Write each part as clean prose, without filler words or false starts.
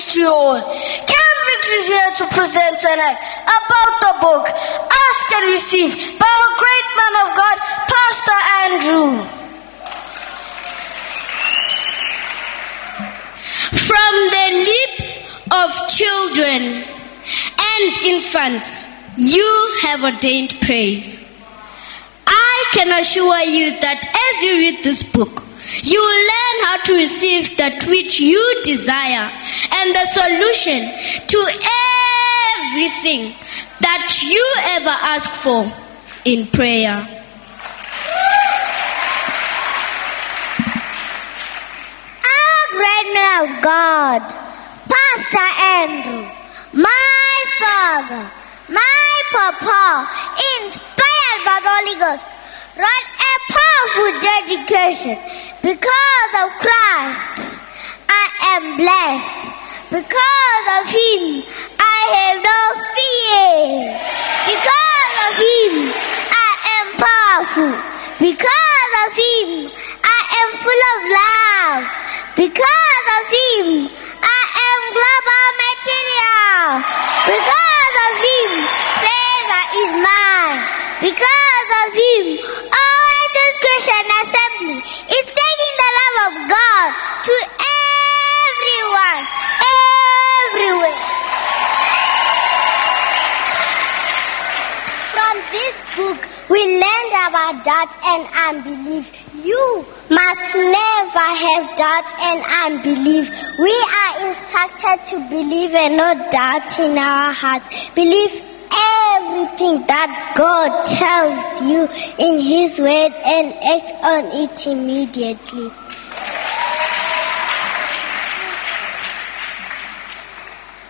greetings to you all. Cambridge is here to present an act about the book Ask and Receive by our great man of God, Pastor Andrew. From the lips of children and infants, you have ordained praise. I can assure you that as you read this book, you will learn how to receive that which you desire and the solution to everything that you ever ask for in prayer. Our great man of God, Pastor Andrew, my father, my papa, inspired by the Holy Ghost, wrote a powerful dedication. Because of Christ, I am blessed. Because of Him, I have no fear. Because of Him, I am powerful. Because of Him, I am full of love. Because of Him, I am global material. Because of Him, favor is mine. Because of Him, Oasis Christian Assembly is taking the love of God to everyone, everywhere. From this book, we learned about doubt and unbelief. You must never have doubt and unbelief. We are instructed to believe and not doubt in our hearts. Believe everything that God tells you in His word and act on it immediately.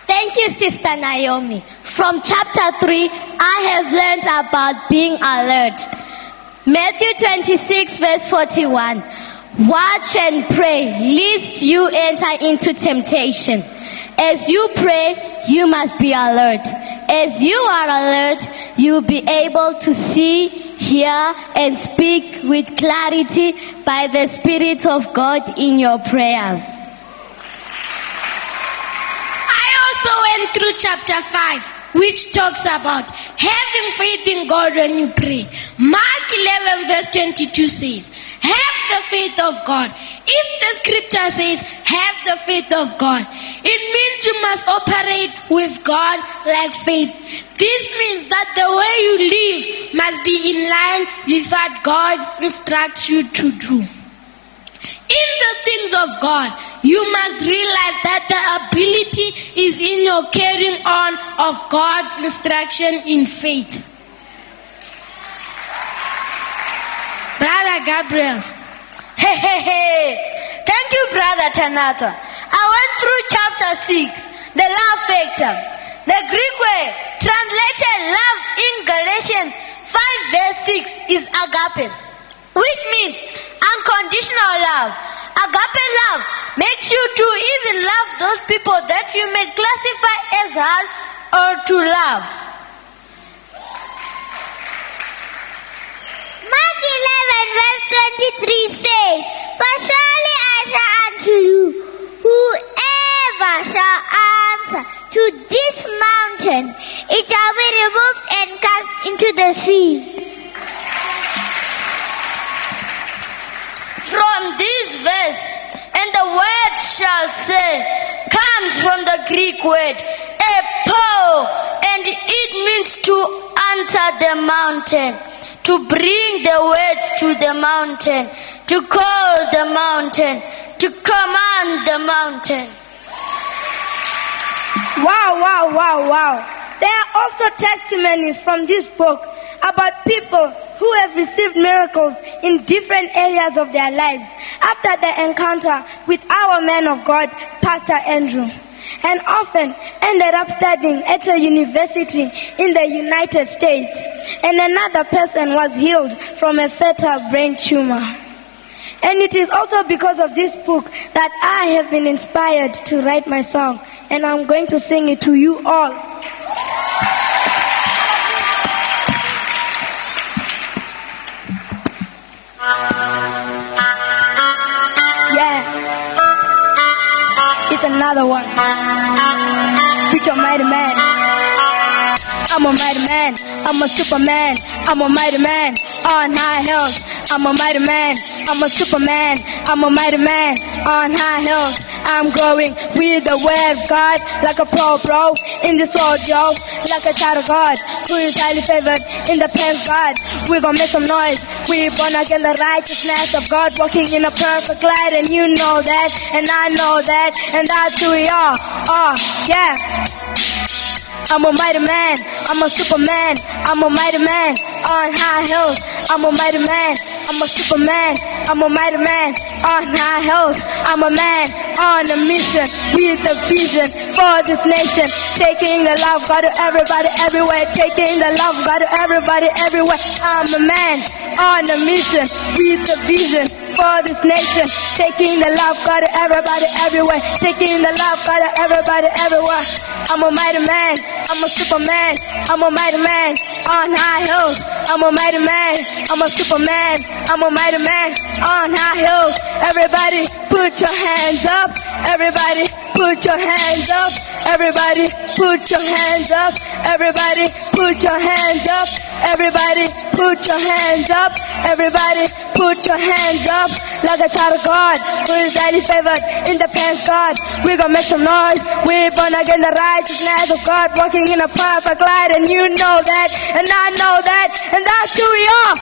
Thank you, Sister Naomi. From chapter 3, I have learned about being alert. Matthew 26, verse 41. Watch and pray, lest you enter into temptation. As you pray, you must be alert. As you are alert, you will be able to see, hear, and speak with clarity by the Spirit of God in your prayers. I also went through chapter 5, which talks about having faith in God when you pray. Mark 11 verse 22 says, have the faith of God. If the scripture says, have the faith of God, it means you must operate with God like faith. This means that the way you live must be in line with what God instructs you to do. In the things of God, you must realize that the ability is in your carrying on of God's instruction in faith. Brother Gabriel. Hey. Thank you, Brother Tanato. I went through chapter 6, the love factor. The Greek way translated love in Galatians 5 verse 6 is agape, which means unconditional love. Agape love makes you to even love those people that you may classify as hard or to love. Mark 11 verse 23 says, for surely I say unto you, whoever shall answer to this mountain, it shall be removed and cast into the sea. From this verse, and the word shall say, comes from the Greek word, epo, and it means to answer the mountain, to bring the words to the mountain, to call the mountain, to command the mountain. Wow. There are also testimonies from this book about people who have received miracles in different areas of their lives after their encounter with our man of God, Pastor Andrew, and often ended up studying at a university in the United States. And another person was healed from a fatal brain tumor. And it is also because of this book that I have been inspired to write my song, and I'm going to sing it to you all. another one. Preacher mighty man. I'm a mighty man, I'm a superman, I'm a mighty man on high hills. I'm a mighty man, I'm a superman, I'm a mighty man on high hills. I'm growing with the word of God, like a pro in this world, yo. Like a child of God, who is highly favored in the pen of God. We gon' make some noise, we born again the righteousness of God, walking in a perfect light. And you know that, and I know that, and that's who we are. Oh, yeah. I'm a mighty man, I'm a superman, I'm a mighty man on high hills. I'm a mighty man, I'm a superman, I'm a mighty man on high hills. I'm a man on a mission with a vision for this nation, taking the love of God to everybody everywhere, taking the love of God to everybody everywhere. I'm a man on a mission with a vision for this nation, taking the love of God to everybody everywhere, taking the love of God to everybody everywhere. I'm a mighty man, I'm a superman, I'm a mighty man on high hills. I'm a mighty man, I'm a superman, I'm a mighty man on high hills. Everybody put your hands up, everybody put your hands up, everybody put your hands up, everybody put your hands up, everybody put your hands up, everybody put your hands up. Like a child of God, who is highly favored in the pen of God. We gon' make some noise, we born again the righteousness of God, walking in a perfect light. And you know that, and I know that, and that's who we are.